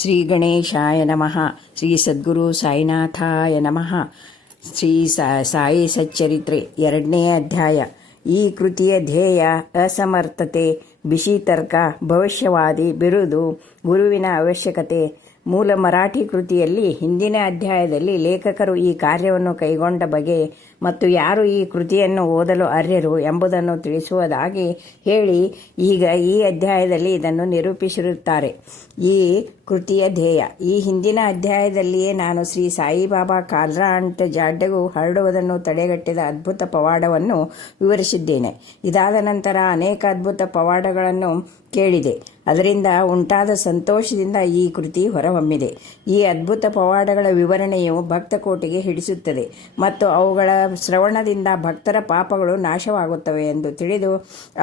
ಶ್ರೀ ಗಣೇಶಾಯ ನಮಃ. ಶ್ರೀ ಸದ್ಗುರು ಸಾಯಿನಾಥಾಯ ನಮಃ. ಶ್ರೀ ಸಾಯಿ ಸಚ್ಚರಿತ್ರೆ 2ನೇ ಅಧ್ಯಾಯ. ಈ ಕೃತಿಯ ಧ್ಯೇಯ ಅಸಮರ್ಥತೆ, ಬಿಸಿ ತರ್ಕ, ಭವಿಷ್ಯವಾದಿ, ಬಿರುದು, ಗುರುವಿನ ಅವಶ್ಯಕತೆ. ಮೂಲ ಮರಾಠಿ ಕೃತಿಯಲ್ಲಿ ಹಿಂದಿನ ಅಧ್ಯಾಯದಲ್ಲಿ ಲೇಖಕರು ಈ ಕಾರ್ಯವನ್ನು ಕೈಗೊಂಡ ಬಗೆ ಮತ್ತು ಯಾರು ಈ ಕೃತಿಯನ್ನು ಓದಲು ಅರ್ಹರು ಎಂಬುದನ್ನು ತಿಳಿಸುವುದಾಗಿ ಹೇಳಿ ಈಗ ಈ ಅಧ್ಯಾಯದಲ್ಲಿ ಇದನ್ನು ನಿರೂಪಿಸಿರುತ್ತಾರೆ. ಈ ಕೃತಿಯ ಧ್ಯೇಯ. ಈ ಹಿಂದಿನ ಅಧ್ಯಾಯದಲ್ಲಿಯೇ ನಾನು ಶ್ರೀ ಸಾಯಿಬಾಬಾ ಕಾಲ್ರಾ ಅಂಟ ಜಾಡ್ಯವು ಹರಡುವುದನ್ನು ತಡೆಗಟ್ಟಿದ ಅದ್ಭುತ ಪವಾಡವನ್ನು ವಿವರಿಸಿದ್ದೇನೆ. ಇದಾದ ನಂತರ ಅನೇಕ ಅದ್ಭುತ ಪವಾಡಗಳನ್ನು ಕೇಳಿದೆ. ಅದರಿಂದ ಉಂಟಾದ ಸಂತೋಷದಿಂದ ಈ ಕೃತಿ ಹೊರಹೊಮ್ಮಿದೆ. ಈ ಅದ್ಭುತ ಪವಾಡಗಳ ವಿವರಣೆಯು ಭಕ್ತಕೋಟಿಗೆ ಹಿಡಿಸುತ್ತದೆ ಮತ್ತು ಅವುಗಳ ಶ್ರವಣದಿಂದ ಭಕ್ತರ ಪಾಪಗಳು ನಾಶವಾಗುತ್ತವೆ ಎಂದು ತಿಳಿದು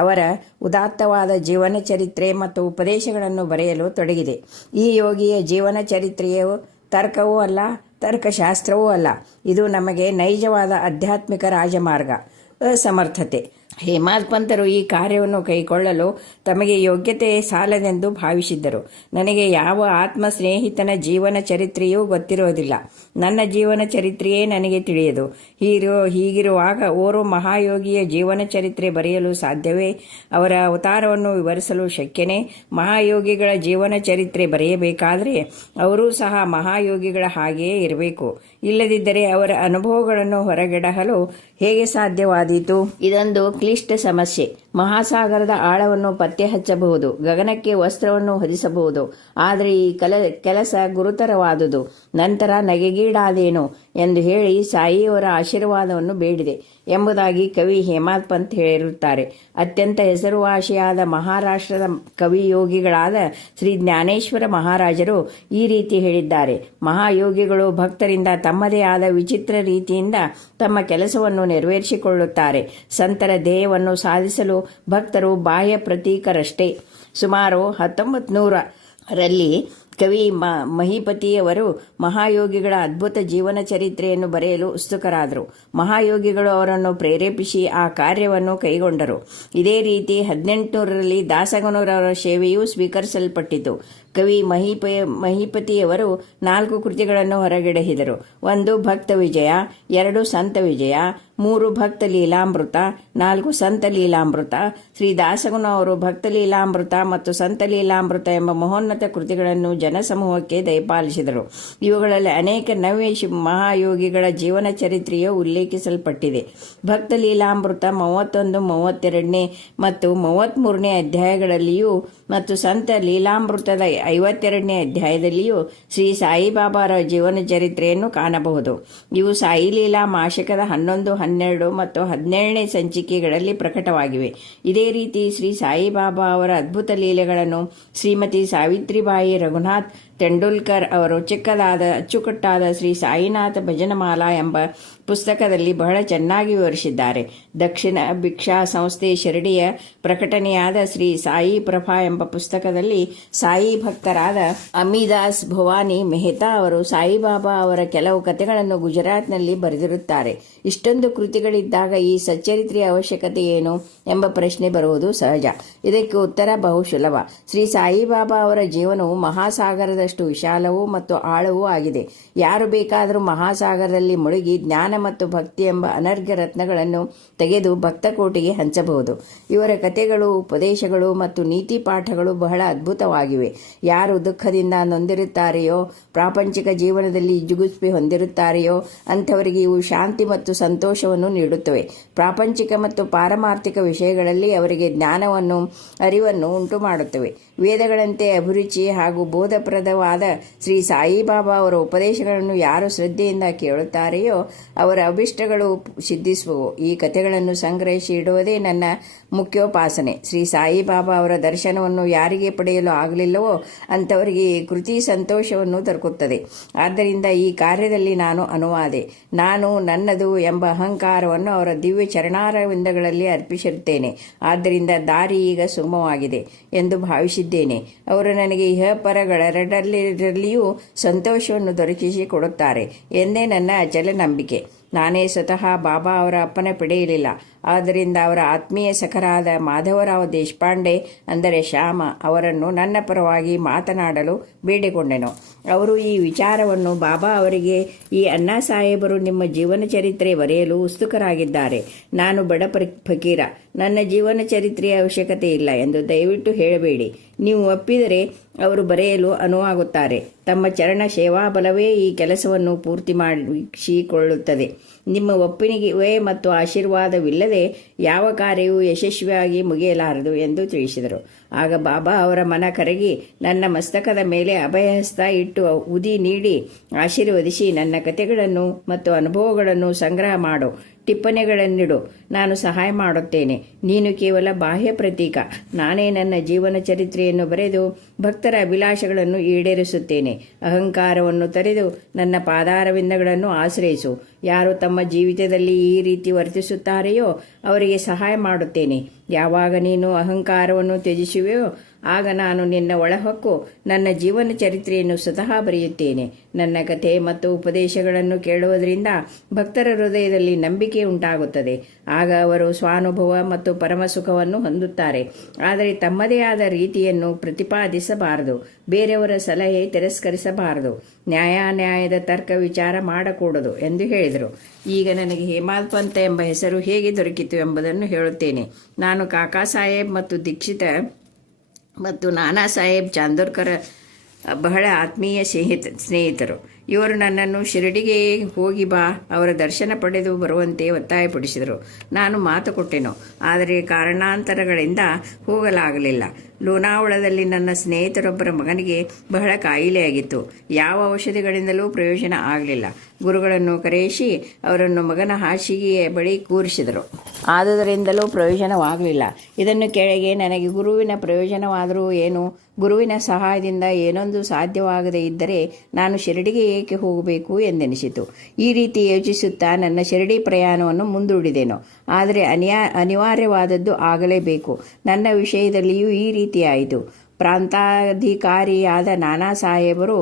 ಅವರ ಉದಾತ್ತವಾದ ಜೀವನ ಚರಿತ್ರೆ ಮತ್ತು ಉಪದೇಶಗಳನ್ನು ಬರೆಯಲು ತೊಡಗಿದೆ. ಈ ಯೋಗಿಯ ಜೀವನ ಚರಿತ್ರೆಯು ತರ್ಕವೂ ಅಲ್ಲ, ತರ್ಕಶಾಸ್ತ್ರವೂ ಅಲ್ಲ. ಇದು ನಮಗೆ ನೈಜವಾದ ಆಧ್ಯಾತ್ಮಿಕ ರಾಜಮಾರ್ಗ. ಅಸಮರ್ಥತೆ. ಹೇಮಂತ್ ಪಂತರು ಈ ಕಾರ್ಯವನ್ನು ಕೈಗೊಳ್ಳಲು ತಮಗೆ ಯೋಗ್ಯತೆ ಸಾಲದೆಂದು ಭಾವಿಸಿದ್ದರು. ನನಗೆ ಯಾವ ಆತ್ಮ ಸ್ನೇಹಿತನ ಜೀವನ ಚರಿತ್ರೆಯೂ ಗೊತ್ತಿರೋದಿಲ್ಲ. ನನ್ನ ಜೀವನ ಚರಿತ್ರೆಯೇ ನನಗೆ ತಿಳಿಯದು. ಹೀಗಿರುವಾಗ ಓರ್ವ ಮಹಾಯೋಗಿಯ ಜೀವನ ಚರಿತ್ರೆ ಬರೆಯಲು ಸಾಧ್ಯವೇ? ಅವರ ಅವತಾರವನ್ನು ವಿವರಿಸಲು ಶಕ್ಯನೇ? ಮಹಾಯೋಗಿಗಳ ಜೀವನ ಚರಿತ್ರೆ ಬರೆಯಬೇಕಾದರೆ ಅವರೂ ಸಹ ಮಹಾಯೋಗಿಗಳ ಹಾಗೆಯೇ ಇರಬೇಕು. ಇಲ್ಲದಿದ್ದರೆ ಅವರ ಅನುಭವಗಳನ್ನು ಹೊರಗೆಡಹಲು ಹೇಗೆ ಸಾಧ್ಯವಾದೀತು? ಇದೊಂದು ಕ್ಲಿಷ್ಟ ಸಮಸ್ಯೆ. ಮಹಾಸಾಗರದ ಆಳವನ್ನು ಪತ್ತೆ ಹಚ್ಚಬಹುದು, ಗಗನಕ್ಕೆ ವಸ್ತ್ರವನ್ನು ಹೊದಿಸಬಹುದು. ಆದರೆ ಈ ಕೆಲಸ ಗುರುತರವಾದುದು. ನಂತರ ನಗೆಗೀಡಾದೇನು ಎಂದು ಹೇಳಿ ಸಾಯಿಯವರ ಆಶೀರ್ವಾದವನ್ನು ಬೇಡಿದೆ ಎಂಬುದಾಗಿ ಕವಿ ಹೇಮಂತ್ ಪಂತ್ ಹೇಳಿರುತ್ತಾರೆ. ಅತ್ಯಂತ ಹೆಸರುವಾಸಿಯಾದ ಮಹಾರಾಷ್ಟ್ರದ ಕವಿಯೋಗಿಗಳಾದ ಶ್ರೀ ಜ್ಞಾನೇಶ್ವರ ಮಹಾರಾಜರು ಈ ರೀತಿ ಹೇಳಿದ್ದಾರೆ. ಮಹಾಯೋಗಿಗಳು ಭಕ್ತರಿಂದ ತಮ್ಮದೇ ಆದ ವಿಚಿತ್ರ ರೀತಿಯಿಂದ ತಮ್ಮ ಕೆಲಸವನ್ನು ನೆರವೇರಿಸಿಕೊಳ್ಳುತ್ತಾರೆ. ಸಂತರ ಧ್ಯೇಯವನ್ನು ಸಾಧಿಸಲು ಭಕ್ತರು ಬಾಹ್ಯ ಪ್ರತೀಕರಷ್ಟೇ. ಸುಮಾರು 1900ರಲ್ಲಿ ಕವಿ ಮಹಿಪತಿಯವರು ಮಹಾಯೋಗಿಗಳ ಅದ್ಭುತ ಜೀವನ ಚರಿತ್ರೆಯನ್ನು ಬರೆಯಲು ಉತ್ಸುಕರಾದರು. ಮಹಾಯೋಗಿಗಳು ಅವರನ್ನು ಪ್ರೇರೇಪಿಸಿ ಆ ಕಾರ್ಯವನ್ನು ಕೈಗೊಂಡರು. ಇದೇ ರೀತಿ 1800ರಲ್ಲಿ ದಾಸಗನೂರವರ ಸೇವೆಯೂ ಸ್ವೀಕರಿಸಲ್ಪಟ್ಟಿತು. ಕವಿ ಮಹಿಪತಿಯವರು 4 ಕೃತಿಗಳನ್ನು ಹೊರಗೆಡಹಿದರು. 1 ಭಕ್ತ ವಿಜಯ, 2 ಸಂತ ವಿಜಯ, 3 ಭಕ್ತ ಲೀಲಾಮೃತ, 4 ಸಂತ ಲೀಲಾಮೃತ. ಶ್ರೀ ದಾಸಗನು ಅವರು ಭಕ್ತ ಲೀಲಾಮೃತ ಮತ್ತು ಸಂತ ಲೀಲಾಮೃತ ಎಂಬ ಮಹೋನ್ನತ ಕೃತಿಗಳನ್ನು ಜನಸಮೂಹಕ್ಕೆ ದಯಪಾಲಿಸಿದರು. ಇವುಗಳಲ್ಲಿ ಅನೇಕ ನವ್ಯ ಮಹಾಯೋಗಿಗಳ ಜೀವನ ಚರಿತ್ರೆಯು ಉಲ್ಲೇಖಿಸಲ್ಪಟ್ಟಿದೆ. ಭಕ್ತ ಲೀಲಾಮೃತ 31, 32ನೇ ಮತ್ತು 33ನೇ ಅಧ್ಯಾಯಗಳಲ್ಲಿಯೂ ಮತ್ತು ಸಂತ ಲೀಲಾಮೃತದ 52ನೇ ಅಧ್ಯಾಯದಲ್ಲಿಯೂ ಶ್ರೀ ಸಾಯಿಬಾಬಾರ ಜೀವನ ಚರಿತ್ರೆಯನ್ನು ಕಾಣಬಹುದು. ಇವು ಸಾಯಿ ಲೀಲಾ ಮಾಸಿಕದ 11, 12 ಮತ್ತು 17ನೇ ಸಂಚಿಕೆಗಳಲ್ಲಿ ಪ್ರಕಟವಾಗಿವೆ. ಇದೇ ರೀತಿ ಶ್ರೀ ಸಾಯಿಬಾಬಾ ಅವರ ಅದ್ಭುತ ಲೀಲೆಗಳನ್ನು ಶ್ರೀಮತಿ ಸಾವಿತ್ರಿಬಾಯಿ ರಘುನಾಥ್ ತೆಂಡೂಲ್ಕರ್ ಅವರು ಚಿಕ್ಕದಾದ ಅಚ್ಚುಕಟ್ಟಾದ ಶ್ರೀ ಸಾಯಿನಾಥ ಭಜನಮಾಲಾ ಎಂಬ ಪುಸ್ತಕದಲ್ಲಿ ಬಹಳ ಚೆನ್ನಾಗಿ ವಿವರಿಸಿದ್ದಾರೆ. ದಕ್ಷಿಣ ಭಿಕ್ಷಾ ಸಂಸ್ಥೆ ಶಿರಡಿಯ ಪ್ರಕಟಣೆಯಾದ ಶ್ರೀ ಸಾಯಿ ಪ್ರಭಾ ಎಂಬ ಪುಸ್ತಕದಲ್ಲಿ ಸಾಯಿ ಭಕ್ತರಾದ ಅಮಿದಾಸ್ ಭವಾನಿ ಮೆಹ್ತಾ ಅವರು ಸಾಯಿಬಾಬಾ ಅವರ ಕೆಲವು ಕಥೆಗಳನ್ನು ಗುಜರಾತ್ನಲ್ಲಿ ಬರೆದಿರುತ್ತಾರೆ. ಇಷ್ಟೊಂದು ಕೃತಿಗಳಿದ್ದಾಗ ಈ ಸಚ್ಚರಿತ್ರೆಯ ಅವಶ್ಯಕತೆ ಏನು ಎಂಬ ಪ್ರಶ್ನೆ ಬರುವುದು ಸಹಜ. ಇದಕ್ಕೆ ಉತ್ತರ ಬಹುಸುಲಭ. ಶ್ರೀ ಸಾಯಿಬಾಬಾ ಅವರ ಜೀವನವು ಮಹಾಸಾಗರದಷ್ಟು ವಿಶಾಲವೂ ಮತ್ತು ಆಳವೂ ಆಗಿದೆ. ಯಾರು ಬೇಕಾದರೂ ಮಹಾಸಾಗರದಲ್ಲಿ ಮುಳುಗಿ ಜ್ಞಾನ ಮತ್ತು ಭಕ್ತಿ ಎಂಬ ಅನರ್ಘ್ಯ ರತ್ನಗಳನ್ನು ತೆಗೆದು ಭಕ್ತಕೋಟಿಗೆ ಹಂಚಬಹುದು. ಇವರ ಕಥೆಗಳು, ಉಪದೇಶಗಳು ಮತ್ತು ನೀತಿ ಪಾಠಗಳು ಬಹಳ ಅದ್ಭುತವಾಗಿವೆ. ಯಾರು ದುಃಖದಿಂದ ನೊಂದಿರುತ್ತಾರೆಯೋ, ಪ್ರಾಪಂಚಿಕ ಜೀವನದಲ್ಲಿ ಜುಗುಪ್ಸೆ ಹೊಂದಿರುತ್ತಾರೆಯೋ ಅಂಥವರಿಗೆ ಇವು ಶಾಂತಿ ಮತ್ತು ಸಂತೋಷವನ್ನು ನೀಡುತ್ತವೆ. ಪ್ರಾಪಂಚಿಕ ಮತ್ತು ಪಾರಮಾರ್ಥಿಕ ವಿಷಯಗಳಲ್ಲಿ ಅವರಿಗೆ ಜ್ಞಾನವನ್ನು, ಅರಿವನ್ನು ಉಂಟು ಮಾಡುತ್ತವೆ. ವೇದಗಳಂತೆ ಅಭಿರುಚಿ ಹಾಗೂ ಬೋಧಪ್ರದವಾದ ಶ್ರೀ ಸಾಯಿಬಾಬಾ ಅವರ ಉಪದೇಶಗಳನ್ನು ಯಾರು ಶ್ರದ್ಧೆಯಿಂದ ಕೇಳುತ್ತಾರೆಯೋ ಅವರ ಅಭಿಷ್ಟಗಳು ಸಿದ್ಧಿಸುವವು. ಈ ಕಥೆಗಳನ್ನು ಸಂಗ್ರಹಿಸಿ ಇಡುವುದೇ ನನ್ನ ಮುಖ್ಯೋಪಾಸನೆ. ಶ್ರೀ ಸಾಯಿಬಾಬಾ ಅವರ ದರ್ಶನವನ್ನು ಯಾರಿಗೆ ಪಡೆಯಲು ಆಗಲಿಲ್ಲವೋ ಅಂಥವರಿಗೆ ಈ ಕೃತಿ ಸಂತೋಷವನ್ನು ದೊರಕುತ್ತದೆ. ಆದ್ದರಿಂದ ಈ ಕಾರ್ಯದಲ್ಲಿ ನಾನು ಅನುವಾದೆ. ನಾನು ನನ್ನದು ಎಂಬ ಅಹಂಕಾರವನ್ನು ಅವರ ದಿವ್ಯ ಚರಣಾರವಿಂದಗಳಲ್ಲಿ ಅರ್ಪಿಸಿರುತ್ತೇನೆ. ಆದ್ದರಿಂದ ದಾರಿ ಈಗ ಸುಗಮವಾಗಿದೆ ಎಂದು ಭಾವಿಸಿದ್ದೇನೆ. ಅವರು ನನಗೆ ಇಹಪರಗಳೆರಡರಲ್ಲಿಯೂ ಸಂತೋಷವನ್ನು ದೊರಕಿಸಿ ಕೊಡುತ್ತಾರೆ ಎಂದೇ ನನ್ನ ಅಚಲ ನಂಬಿಕೆ. ನಾನೇ ಸ್ವತಃ ಬಾಬಾ ಅವರ ಅಪ್ಪಣೆ ಪಡೆಯಲಿಲ್ಲ, ಆದ್ದರಿಂದ ಅವರ ಆತ್ಮೀಯ ಸಖರಾದ ಮಾಧವರಾವ್ ದೇಶಪಾಂಡೆ ಅಂದರೆ ಶ್ಯಾಮ ಅವರನ್ನು ನನ್ನ ಪರವಾಗಿ ಮಾತನಾಡಲು ಬೇಡಿಕೊಂಡೆನು. ಅವರು ಈ ವಿಚಾರವನ್ನು ಬಾಬಾ ಅವರಿಗೆ, ಈ ಅಣ್ಣಾ ಸಾಹೇಬರು ನಿಮ್ಮ ಜೀವನ ಚರಿತ್ರೆ ಬರೆಯಲು ಉತ್ಸುಕರಾಗಿದ್ದಾರೆ. ನಾನು ಬಡ ಫಕೀರ, ನನ್ನ ಜೀವನ ಚರಿತ್ರೆಯ ಅವಶ್ಯಕತೆ ಇಲ್ಲ ಎಂದು ದಯವಿಟ್ಟು ಹೇಳಬೇಡಿ. ನೀವು ಒಪ್ಪಿದರೆ ಅವರು ಬರೆಯಲು ಅನುವಾಗುತ್ತಾರೆ. ತಮ್ಮ ಚರಣ ಸೇವಾಬಲವೇ ಈ ಕೆಲಸವನ್ನು ಪೂರ್ತಿ ಮಾಡಿಸಿಕೊಳ್ಳುತ್ತದೆ. ನಿಮ್ಮ ಒಪ್ಪಿಗೆ ಮತ್ತು ಆಶೀರ್ವಾದವಿಲ್ಲದೆ ಯಾವ ಕಾರ್ಯವೂ ಯಶಸ್ವಿಯಾಗಿ ಮುಗಿಯಲಾರದು ಎಂದು ತಿಳಿಸಿದರು. ಆಗ ಬಾಬಾ ಅವರ ಮನ ಕರಗಿ ನನ್ನ ಮಸ್ತಕದ ಮೇಲೆ ಅಭಯಹಸ್ತ ಇಟ್ಟು ಉದಿ ನೀಡಿ ಆಶೀರ್ವದಿಸಿ, ನನ್ನ ಕಥೆಗಳನ್ನು ಮತ್ತು ಅನುಭವಗಳನ್ನು ಸಂಗ್ರಹ ಮಾಡು, ಟಿಪ್ಪಣಿಗಳನ್ನಿಡು, ನಾನು ಸಹಾಯ ಮಾಡುತ್ತೇನೆ. ನೀನು ಕೇವಲ ಬಾಹ್ಯ ಪ್ರತೀಕ. ನಾನೇ ನನ್ನ ಜೀವನ ಚರಿತ್ರೆಯನ್ನು ಬರೆದು ಭಕ್ತರ ಅಭಿಲಾಷೆಗಳನ್ನು ಈಡೇರಿಸುತ್ತೇನೆ. ಅಹಂಕಾರವನ್ನು ತೊರೆದು ನನ್ನ ಪಾದಾರವಿಂದಗಳನ್ನು ಆಶ್ರಯಿಸು. ಯಾರು ತಮ್ಮ ಜೀವಿತದಲ್ಲಿ ಈ ರೀತಿ ವರ್ತಿಸುತ್ತಾರೆಯೋ ಅವರಿಗೆ ಸಹಾಯ ಮಾಡುತ್ತೇನೆ. ಯಾವಾಗ ನೀನು ಅಹಂಕಾರವನ್ನು ತ್ಯಜಿಸುವೆಯೋ ಆಗ ನಾನು ನಿನ್ನ ಒಳಹೊಕ್ಕು ನನ್ನ ಜೀವನ ಚರಿತ್ರೆಯನ್ನು ಸ್ವತಃ ಬರೆಯುತ್ತೇನೆ. ನನ್ನ ಕಥೆ ಮತ್ತು ಉಪದೇಶಗಳನ್ನು ಕೇಳುವುದರಿಂದ ಭಕ್ತರ ಹೃದಯದಲ್ಲಿ ನಂಬಿಕೆ ಉಂಟಾಗುತ್ತದೆ. ಆಗ ಅವರು ಸ್ವಾನುಭವ ಮತ್ತು ಪರಮಸುಖವನ್ನು ಹೊಂದುತ್ತಾರೆ. ಆದರೆ ತಮ್ಮದೇ ಆದ ರೀತಿಯನ್ನು ಪ್ರತಿಪಾದಿಸಬಾರದು. ಬೇರೆಯವರ ಸಲಹೆ ತಿರಸ್ಕರಿಸಬಾರದು. ನ್ಯಾಯಾನ್ಯಾಯದ ತರ್ಕ ವಿಚಾರ ಮಾಡಕೂಡದು ಎಂದು ಹೇಳಿದರು. ಈಗ ನನಗೆ ಹೇಮಾಲ್ ಪಂತ್ ಎಂಬ ಹೆಸರು ಹೇಗೆ ದೊರಕಿತು ಎಂಬುದನ್ನು ಹೇಳುತ್ತೇನೆ. ನಾನು ಕಾಕಾ ಸಾಹೇಬ್ ಮತ್ತು ದೀಕ್ಷಿತ ಮತ್ತು ನಾನಾ ಸಾಹೇಬ್ ಚಾಂದೋರ್ಕರ್ ಬಹಳ ಆತ್ಮೀಯ ಸ್ನೇಹಿತರು. ಇವರು ನನ್ನನ್ನು ಶಿರಡಿಗೆ ಹೋಗಿ ಬಾ, ಅವರ ದರ್ಶನ ಪಡೆದು ಬರುವಂತೆ ಒತ್ತಾಯಪಡಿಸಿದರು. ನಾನು ಮಾತು ಕೊಟ್ಟೆನು, ಆದರೆ ಕಾರಣಾಂತರಗಳಿಂದ ಹೋಗಲಾಗಲಿಲ್ಲ. ಲೋನಾವಳದಲ್ಲಿ ನನ್ನ ಸ್ನೇಹಿತರೊಬ್ಬರ ಮಗನಿಗೆ ಬಹಳ ಕಾಯಿಲೆಯಾಗಿತ್ತು. ಯಾವ ಔಷಧಿಗಳಿಂದಲೂ ಪ್ರಯೋಜನ ಆಗಲಿಲ್ಲ. ಗುರುಗಳನ್ನು ಕರೆಯಿಸಿ ಅವರನ್ನು ಮಗನ ಹಾಸಿಗೆಯ ಬಳಿ ಕೂರಿಸಿದರು. ಆದುದರಿಂದಲೂ ಪ್ರಯೋಜನವಾಗಲಿಲ್ಲ. ಇದನ್ನು ಕೆಳಗೆ ನನಗೆ ಗುರುವಿನ ಪ್ರಯೋಜನವಾದರೂ ಏನು? ಗುರುವಿನ ಸಹಾಯದಿಂದ ಏನೊಂದು ಸಾಧ್ಯವಾಗದೇ ಇದ್ದರೆ ನಾನು ಶಿರಡಿಗೆ ಏಕೆ ಹೋಗಬೇಕು ಎಂದೆನಿಸಿತು. ಈ ರೀತಿ ಯೋಚಿಸುತ್ತಾ ನನ್ನ ಶಿರಡಿ ಪ್ರಯಾಣವನ್ನು ಮುಂದೂಡಿದೆನು. ಆದರೆ ಅನಿವಾರ್ಯವಾದದ್ದು ಆಗಲೇಬೇಕು. ನನ್ನ ವಿಷಯದಲ್ಲಿಯೂ ಈ ರೀತಿಯಾಯಿತು. ಪ್ರಾಂತಾಧಿಕಾರಿಯಾದ ನಾನಾ ಸಾಹೇಬರು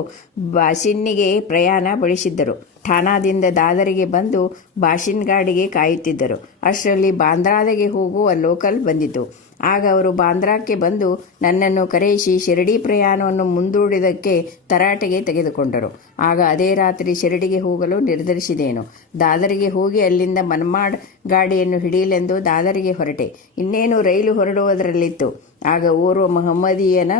ಬಾಸಿನ್ನಿಗೆ ಪ್ರಯಾಣ ಬೆಳೆಸಿದ್ದರು. ಠಾಣಾದಿಂದ ದಾದರಿಗೆ ಬಂದು ಬಾಷಿನ್ ಗಾಡಿಗೆ ಕಾಯುತ್ತಿದ್ದರು. ಅಷ್ಟರಲ್ಲಿ ಬಾಂದ್ರಾದಿಗೆ ಹೋಗುವ ಲೋಕಲ್ ಬಂದಿತು. ಆಗ ಅವರು ಬಾಂದ್ರಾಕ್ಕೆ ಬಂದು ನನ್ನನ್ನು ಕರೆಯಿಸಿ ಶಿರಡಿ ಪ್ರಯಾಣವನ್ನು ಮುಂದೂಡಿದ್ದಕ್ಕೆ ತರಾಟೆಗೆ ತೆಗೆದುಕೊಂಡರು. ಆಗ ಅದೇ ರಾತ್ರಿ ಶಿರಡಿಗೆ ಹೋಗಲು ನಿರ್ಧರಿಸಿದೆನು. ದಾದರಿಗೆ ಹೋಗಿ ಅಲ್ಲಿಂದ ಮನ್ಮಾಡ್ ಗಾಡಿಯನ್ನು ಹಿಡಿಯಲೆಂದು ದಾದರಿಗೆ ಹೊರಟೆ. ಇನ್ನೇನು ರೈಲು ಹೊರಡುವುದರಲ್ಲಿತ್ತು. ಆಗ ಓರ್ವ ಮಹಮ್ಮದೀಯನ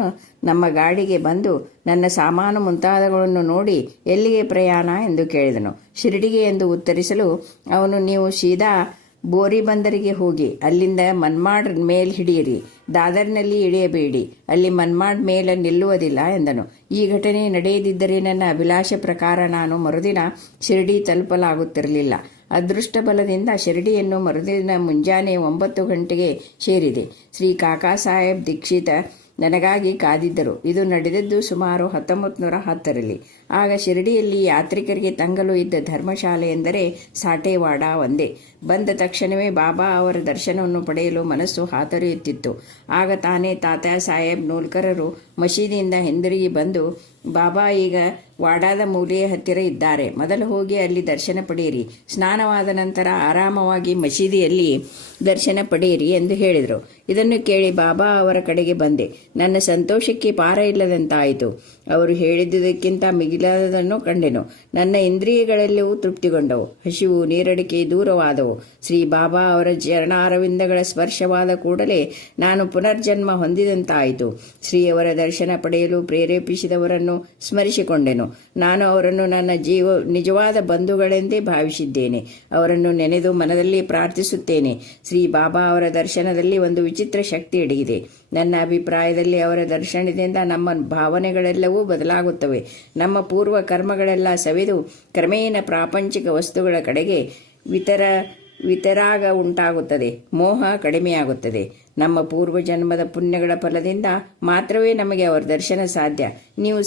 ನಮ್ಮ ಗಾಡಿಗೆ ಬಂದು ನನ್ನ ಸಾಮಾನು ಮುಂತಾದಗಳನ್ನು ನೋಡಿ ಎಲ್ಲಿಗೆ ಪ್ರಯಾಣ ಎಂದು ಕೇಳಿದನು. ಶಿರಡಿಗೆ ಎಂದು ಉತ್ತರಿಸಲು ಅವನು, ನೀವು ಸೀದಾ ಬೋರಿಬಂದರಿಗೆ ಹೋಗಿ ಅಲ್ಲಿಂದ ಮನ್ಮಾಡ್ ಮೇಲ್ ಹಿಡಿಯಿರಿ. ದಾದರ್ನಲ್ಲಿ ಇಳಿಯಬೇಡಿ, ಅಲ್ಲಿ ಮನ್ಮಾಡ್ ಮೇಲೆ ನಿಲ್ಲುವುದಿಲ್ಲ ಎಂದನು. ಈ ಘಟನೆ ನಡೆಯದಿದ್ದರೆ ನನ್ನ ಅಭಿಲಾಷೆ ಪ್ರಕಾರ ನಾನು ಮರುದಿನ ಶಿರಡಿ ತಲುಪಲಾಗುತ್ತಿರಲಿಲ್ಲ. ಅದೃಷ್ಟ ಬಲದಿಂದ ಶಿರಡಿಯನ್ನು ಮರುದಿನ ಮುಂಜಾನೆ 9 ಗಂಟೆಗೆ ಸೇರಿದೆ. ಶ್ರೀ ಕಾಕಾ ಸಾಹೇಬ್ ದೀಕ್ಷಿತ ನನಗಾಗಿ ಕಾದಿದ್ದರು. ಇದು ನಡೆದದ್ದು ಸುಮಾರು 1910ರಲ್ಲಿ. ಆಗ ಶಿರಡಿಯಲ್ಲಿ ಯಾತ್ರಿಕರಿಗೆ ತಂಗಲು ಇದ್ದ ಧರ್ಮಶಾಲೆ ಎಂದರೆ ಸಾಟೇವಾಡ ಒಂದೇ. ಬಂದ ತಕ್ಷಣವೇ ಬಾಬಾ ಅವರ ದರ್ಶನವನ್ನು ಪಡೆಯಲು ಮನಸ್ಸು ಹಾತೊರೆಯುತ್ತಿತ್ತು. ಆಗ ತಾನೇ ತಾತ್ಯಾ ಸಾಹೇಬ್ ನೂಲ್ಕರರು ಮಸೀದಿಯಿಂದ ಹಿಂದಿರುಗಿ ಬಂದು, ಬಾಬಾ ಈಗ ವಾಡಾದ ಮೂಲೆಯ ಹತ್ತಿರ ಇದ್ದಾರೆ, ಮೊದಲು ಹೋಗಿ ಅಲ್ಲಿ ದರ್ಶನ ಪಡೆಯಿರಿ. ಸ್ನಾನವಾದ ನಂತರ ಆರಾಮವಾಗಿ ಮಸೀದಿಯಲ್ಲಿ ದರ್ಶನ ಪಡೆಯಿರಿ ಎಂದು ಹೇಳಿದರು. ಇದನ್ನು ಕೇಳಿ ಬಾಬಾ ಅವರ ಕಡೆಗೆ ಬಂದೆ. ನನ್ನ ಸಂತೋಷಕ್ಕೆ ಪಾರ ಇಲ್ಲದಂತಾಯಿತು. ಅವರು ಹೇಳಿದ್ದುದಕ್ಕಿಂತ ಮಿಗಿಲಾದದನ್ನು ಕಂಡೆನು. ನನ್ನ ಇಂದ್ರಿಯಗಳೆಲ್ಲವೂ ತೃಪ್ತಿಗೊಂಡವು. ಹಸಿವು, ನೀರಡಿಕೆ ದೂರವಾದವು. ಶ್ರೀ ಬಾಬಾ ಅವರ ಚರಣಾರವಿಂದಗಳ ಸ್ಪರ್ಶವಾದ ಕೂಡಲೇ ನಾನು ಪುನರ್ಜನ್ಮ ಹೊಂದಿದಂತಾಯಿತು. ಶ್ರೀಯವರ ದರ್ಶನ ಪಡೆಯಲು ಪ್ರೇರೇಪಿಸಿದವರನ್ನು ಸ್ಮರಿಸಿಕೊಂಡೆನು. ನಾನು ಅವರನ್ನು ನನ್ನ ನಿಜವಾದ ಬಂಧುಗಳೆಂದೇ ಭಾವಿಸಿದ್ದೇನೆ. ಅವರನ್ನು ನೆನೆದು ಮನದಲ್ಲಿ ಪ್ರಾರ್ಥಿಸುತ್ತೇನೆ. ಶ್ರೀ ಬಾಬಾ ಅವರ ದರ್ಶನದಲ್ಲಿ ಒಂದು ವಿಚಿತ್ರ ಶಕ್ತಿ ಅಡಗಿದೆ. ನನ್ನ ಅಭಿಪ್ರಾಯದಲ್ಲಿ ಅವರ ದರ್ಶನದಿಂದ ನಮ್ಮ ಭಾವನೆಗಳೆಲ್ಲವೂ ಬದಲಾಗುತ್ತವೆ. ನಮ್ಮ ಪೂರ್ವ ಕರ್ಮಗಳೆಲ್ಲ ಸವೆದು ಕ್ರಮೇಣ ಪ್ರಾಪಂಚಿಕ ವಸ್ತುಗಳ ಕಡೆಗೆ ವಿತರಾಗ ಉಂಟಾಗುತ್ತದೆ. ಮೋಹ ಕಡಿಮೆಯಾಗುತ್ತದೆ. ನಮ್ಮ ಪೂರ್ವಜನ್ಮದ ಪುಣ್ಯಗಳ ಫಲದಿಂದ ಮಾತ್ರವೇ ನಮಗೆ ಅವರ ದರ್ಶನ ಸಾಧ್ಯ. ನೀವು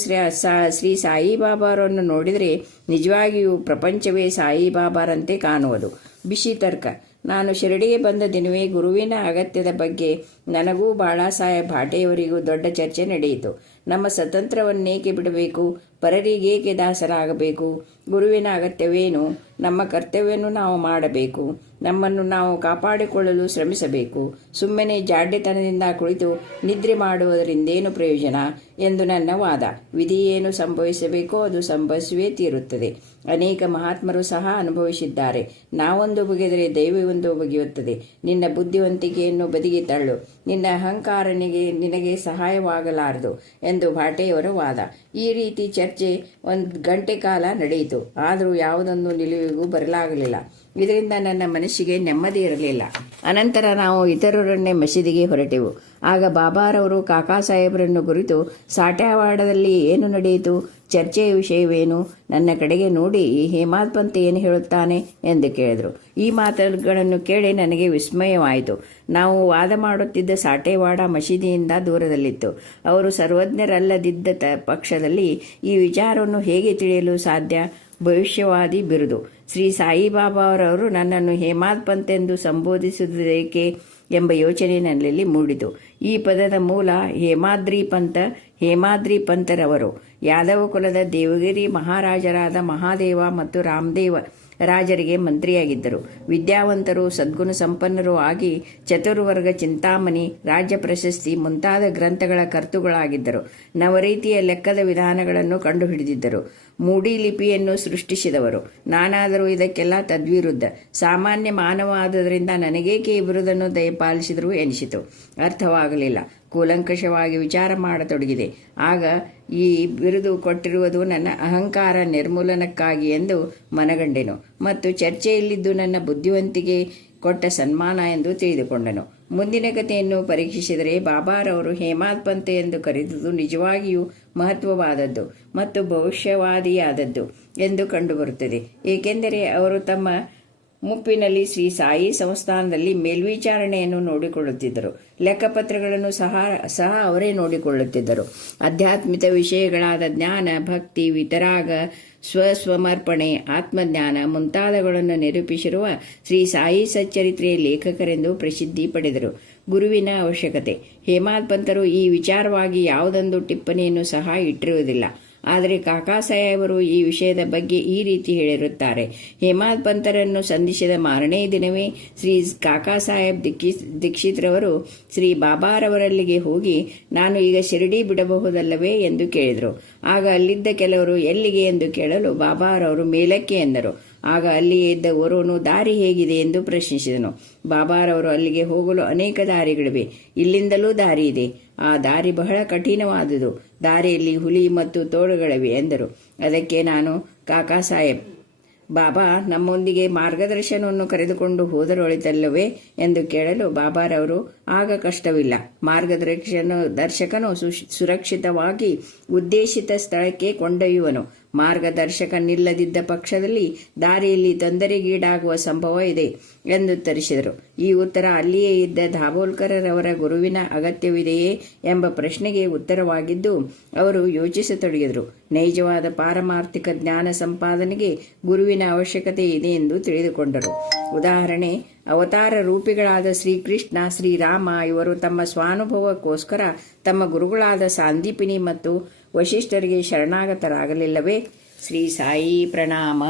ಶ್ರೀ ಸಾಯಿಬಾಬಾರನ್ನು ನೋಡಿದರೆ ನಿಜವಾಗಿಯೂ ಪ್ರಪಂಚವೇ ಸಾಯಿಬಾಬಾರಂತೆ ಕಾಣುವುದು. ಬಿಸಿ ತರ್ಕ. ನಾನು ಶಿರಡಿಗೆ ಬಂದ ದಿನವೇ ಗುರುವಿನ ಅಗತ್ಯದ ಬಗ್ಗೆ ನನಗೂ ಬಾಳಾಸಾಹೇಬ್ ಭಾಟೆಯವರಿಗೂ ದೊಡ್ಡ ಚರ್ಚೆ ನಡೆಯಿತು. ನಮ್ಮ ಸ್ವತಂತ್ರವನ್ನೇಕೆ ಬಿಡಬೇಕು? ಪರರಿಗೇಕೆ ದಾಸರಾಗಬೇಕು? ಗುರುವಿನ ಅಗತ್ಯವೇನು? ನಮ್ಮ ಕರ್ತವ್ಯವನ್ನು ನಾವು ಮಾಡಬೇಕು. ನಮ್ಮನ್ನು ನಾವು ಕಾಪಾಡಿಕೊಳ್ಳಲು ಶ್ರಮಿಸಬೇಕು. ಸುಮ್ಮನೆ ಜಾಡ್ಯತನದಿಂದ ಕುಳಿತು ನಿದ್ರೆ ಮಾಡುವುದರಿಂದೇನು ಪ್ರಯೋಜನ ಎಂದು ನನ್ನ ವಾದ. ವಿಧಿ ಏನು ಸಂಭವಿಸಬೇಕೋ ಅದು ಸಂಭವಿಸುವೇ ತೀರುತ್ತದೆ. ಅನೇಕ ಮಹಾತ್ಮರು ಸಹ ಅನುಭವಿಸಿದ್ದಾರೆ. ನಾವೊಂದು ಬಗೆದರೆ ದೈವವೊಂದು ಬಗೆಯುತ್ತದೆ. ನಿನ್ನ ಬುದ್ಧಿವಂತಿಕೆಯನ್ನು ಬದಿಗೆ ತಳ್ಳು, ನಿನ್ನ ಅಹಂಕಾರ ನಿನಗೆ ಸಹಾಯವಾಗಲಾರದು ಎಂದು ಭಾಟೆಯವರ ವಾದ. ಈ ರೀತಿ ಚರ್ಚೆ 1 ಗಂಟೆ ಕಾಲ ನಡೆಯಿತು. ಆದರೂ ಯಾವುದೊಂದು ನಿಲುವಿಗೂ ಬರಲಾಗಲಿಲ್ಲ. ಇದರಿಂದ ನನ್ನ ಮನಸ್ಸಿಗೆ ನೆಮ್ಮದಿ ಇರಲಿಲ್ಲ. ಅನಂತರ ನಾವು ಇತರರನ್ನೇ ಮಸೀದಿಗೆ ಹೊರಟೆವು. ಆಗ ಬಾಬಾರವರು ಕಾಕಾ ಸಾಹೇಬರನ್ನು ಕುರಿತು ಸಾಟ್ಯಾವಾಡದಲ್ಲಿ ಏನು ನಡೆಯಿತು, ಚರ್ಚೆಯ ವಿಷಯವೇನು, ನನ್ನ ಕಡೆಗೆ ನೋಡಿ ಈ ಹೇಮಾದ್ ಪಂತ್ ಏನು ಹೇಳುತ್ತಾನೆ ಎಂದು ಕೇಳಿದರು. ಈ ಮಾತುಗಳನ್ನು ಕೇಳಿ ನನಗೆ ವಿಸ್ಮಯವಾಯಿತು. ನಾವು ವಾದ ಮಾಡುತ್ತಿದ್ದ ಸಾಟೇವಾಡ ಮಸೀದಿಯಿಂದ ದೂರದಲ್ಲಿತ್ತು. ಅವರು ಸರ್ವಜ್ಞರಲ್ಲದಿದ್ದ ಪಕ್ಷದಲ್ಲಿ ಈ ವಿಚಾರವನ್ನು ಹೇಗೆ ತಿಳಿಯಲು ಸಾಧ್ಯ? ಭವಿಷ್ಯವಾದಿ ಬಿರುದು. ಶ್ರೀ ಸಾಯಿಬಾಬಾ ಅವರವರು ನನ್ನನ್ನು ಹೇಮಾದ್ ಪಂತ್ ಎಂದು ಸಂಬೋಧಿಸುವುದೇಕೆ ಎಂಬ ಯೋಚನೆ ನನ್ನಲ್ಲಿ ಮೂಡಿತು. ಈ ಪದದ ಮೂಲ ಹೇಮಾದ್ರಿ ಪಂತ. ಹೇಮಾದ್ರಿ ಪಂತರವರು ಯಾದವ ಕುಲದ ದೇವಗಿರಿ ಮಹಾರಾಜರಾದ ಮಹಾದೇವ ಮತ್ತು ರಾಮದೇವ ರಾಜರಿಗೆ ಮಂತ್ರಿಯಾಗಿದ್ದರು. ವಿದ್ಯಾವಂತರು, ಸದ್ಗುಣ ಸಂಪನ್ನರೂ ಆಗಿ ಚತುರ್ವರ್ಗ ಚಿಂತಾಮಣಿ, ರಾಜ್ಯ ಪ್ರಶಸ್ತಿ ಮುಂತಾದ ಗ್ರಂಥಗಳ ಕರ್ತೃಗಳಾಗಿದ್ದರು. ನವರೀತಿಯ ಲೆಕ್ಕದ ವಿಧಾನಗಳನ್ನು ಕಂಡುಹಿಡಿದಿದ್ದರು. ಮೂಡಿ ಲಿಪಿಯನ್ನು ಸೃಷ್ಟಿಸಿದವರು. ನಾನಾದರೂ ಇದಕ್ಕೆಲ್ಲ ತದ್ವಿರುದ್ಧ. ಸಾಮಾನ್ಯ ಮಾನವ ಆದುದರಿಂದ ನನಗೇಕೆ ಈ ಬಿರುದನ್ನು ದಯಪಾಲಿಸಿದರು ಎನಿಸಿತು. ಅರ್ಥವಾಗಲಿಲ್ಲ. ಕೂಲಂಕಷವಾಗಿ ವಿಚಾರ ಮಾಡತೊಡಗಿದೆ. ಆಗ ಈ ಬಿರುದು ಕೊಟ್ಟಿರುವುದು ನನ್ನ ಅಹಂಕಾರ ನಿರ್ಮೂಲನಕ್ಕಾಗಿ ಎಂದು ಮನಗಂಡೆನು ಮತ್ತು ಚರ್ಚೆಯಲ್ಲಿದ್ದು ನನ್ನ ಬುದ್ಧಿವಂತಿಕೆ ಕೊಟ್ಟ ಸನ್ಮಾನ ಎಂದು ತಿಳಿದುಕೊಂಡನು. ಮುಂದಿನ ಕಥೆಯನ್ನು ಪರೀಕ್ಷಿಸಿದರೆ ಬಾಬಾರವರು ಹೇಮಾದ್ ಪಂತ್ ಎಂದು ಕರೆದುದು ನಿಜವಾಗಿಯೂ ಮಹತ್ವವಾದದ್ದು ಮತ್ತು ಭವಿಷ್ಯವಾದಿಯಾದದ್ದು ಎಂದು ಕಂಡುಬರುತ್ತದೆ. ಏಕೆಂದರೆ ಅವರು ತಮ್ಮ ಮುಪ್ಪಿನಲ್ಲಿ ಶ್ರೀ ಸಾಯಿ ಸಂಸ್ಥಾನದಲ್ಲಿ ಮೇಲ್ವಿಚಾರಣೆಯನ್ನು ನೋಡಿಕೊಳ್ಳುತ್ತಿದ್ದರು. ಲೆಕ್ಕಪತ್ರಗಳನ್ನು ಸಹ ಅವರೇ ನೋಡಿಕೊಳ್ಳುತ್ತಿದ್ದರು. ಆಧ್ಯಾತ್ಮಿಕ ವಿಷಯಗಳಾದ ಜ್ಞಾನ, ಭಕ್ತಿ, ವಿತರಾಗ, ಸ್ವಸ್ವಮರ್ಪಣೆ, ಆತ್ಮಜ್ಞಾನ ಮುಂತಾದವುಗಳನ್ನು ನಿರೂಪಿಸಿರುವ ಶ್ರೀ ಸಾಯಿ ಸಚ್ಚರಿತ್ರೆಯ ಲೇಖಕರೆಂದು ಪ್ರಸಿದ್ಧಿ ಪಡೆದರು. ಗುರುವಿನ ಅವಶ್ಯಕತೆ. ಹೇಮಾದ್ ಪಂತರು ಈ ವಿಚಾರವಾಗಿ ಯಾವುದೊಂದು ಟಿಪ್ಪಣಿಯನ್ನು ಸಹ ಇಟ್ಟಿರುವುದಿಲ್ಲ. ಆದರೆ ಕಾಕಾ ಸಾಹೇಬರು ಈ ವಿಷಯದ ಬಗ್ಗೆ ಈ ರೀತಿ ಹೇಳಿರುತ್ತಾರೆ. ಹೇಮಾದ್ ಪಂತರನ್ನು ಸಂಧಿಸಿದ ಮಾರನೇ ದಿನವೇ ಶ್ರೀ ಕಾಕಾ ಸಾಹೇಬ್ ದೀಕ್ಷಿತ್ರವರು ಶ್ರೀ ಬಾಬಾರವರಲ್ಲಿಗೆ ಹೋಗಿ, ನಾನು ಈಗ ಶಿರಡಿ ಬಿಡಬಹುದಲ್ಲವೇ ಎಂದು ಕೇಳಿದರು. ಆಗ ಅಲ್ಲಿದ್ದ ಕೆಲವರು ಎಲ್ಲಿಗೆ ಎಂದು ಕೇಳಲು ಬಾಬಾರವರು ಮೇಲಕ್ಕೆ ಎಂದರು. ಆಗ ಅಲ್ಲಿಯೇ ಇದ್ದ ಓರ್ವನು ದಾರಿ ಹೇಗಿದೆ ಎಂದು ಪ್ರಶ್ನಿಸಿದನು. ಬಾಬಾರವರು ಅಲ್ಲಿಗೆ ಹೋಗಲು ಅನೇಕ ದಾರಿಗಳಿವೆ, ಇಲ್ಲಿಂದಲೂ ದಾರಿ ಇದೆ. ಆ ದಾರಿ ಬಹಳ ಕಠಿಣವಾದುದು. ದಾರಿಯಲ್ಲಿ ಹುಲಿ ಮತ್ತು ತೋಳುಗಳಿವೆ ಎಂದರು. ಅದಕ್ಕೆ ನಾನು, ಕಾಕಾ ಸಾಹೇಬ್, ಬಾಬಾ ನಮ್ಮೊಂದಿಗೆ ಮಾರ್ಗದರ್ಶನವನ್ನು ಕರೆದುಕೊಂಡು ಹೋದರೊಳಿತಲ್ಲವೇ ಎಂದು ಕೇಳಲು ಬಾಬಾರವರು, ಆಗ ಕಷ್ಟವಿಲ್ಲ. ಮಾರ್ಗದರ್ಶಕನು ಸುರಕ್ಷಿತವಾಗಿ ಉದ್ದೇಶಿತ ಸ್ಥಳಕ್ಕೆ ಕೊಂಡೊಯ್ಯುವನು. ಮಾರ್ಗದರ್ಶಕ ನಿಲ್ಲದಿದ್ದ ಪಕ್ಷದಲ್ಲಿ ದಾರಿಯಲ್ಲಿ ತೊಂದರೆಗೀಡಾಗುವ ಸಂಭವ ಇದೆ ಎಂದುತ್ತರಿಸಿದರು. ಈ ಉತ್ತರ ಅಲ್ಲಿಯೇ ಇದ್ದ ದಾಭೋಲ್ಕರವರ ಗುರುವಿನ ಅಗತ್ಯವಿದೆಯೇ ಎಂಬ ಪ್ರಶ್ನೆಗೆ ಉತ್ತರವಾಗಿದ್ದು, ಅವರು ಯೋಚಿಸತೊಡಗಿದರು. ನೈಜವಾದ ಪಾರಮಾರ್ಥಿಕ ಜ್ಞಾನ ಸಂಪಾದನೆಗೆ ಗುರುವಿನ ಅವಶ್ಯಕತೆ ಇದೆ ಎಂದು ತಿಳಿದುಕೊಂಡರು. ಉದಾಹರಣೆ, ಅವತಾರ ರೂಪಿಗಳಾದ ಶ್ರೀಕೃಷ್ಣ, ಶ್ರೀರಾಮ ಇವರು ತಮ್ಮ ಸ್ವಾನುಭವಕ್ಕೋಸ್ಕರ ತಮ್ಮ ಗುರುಗಳಾದ ಸಾಂದೀಪಿನಿ ಮತ್ತು ವಶಿಷ್ಠರಿಗೆ ಶರಣಾಗತರಾಗಲಿಲ್ಲವೇ? ಶ್ರೀ ಸಾಯಿ ಪ್ರಣಾಮ.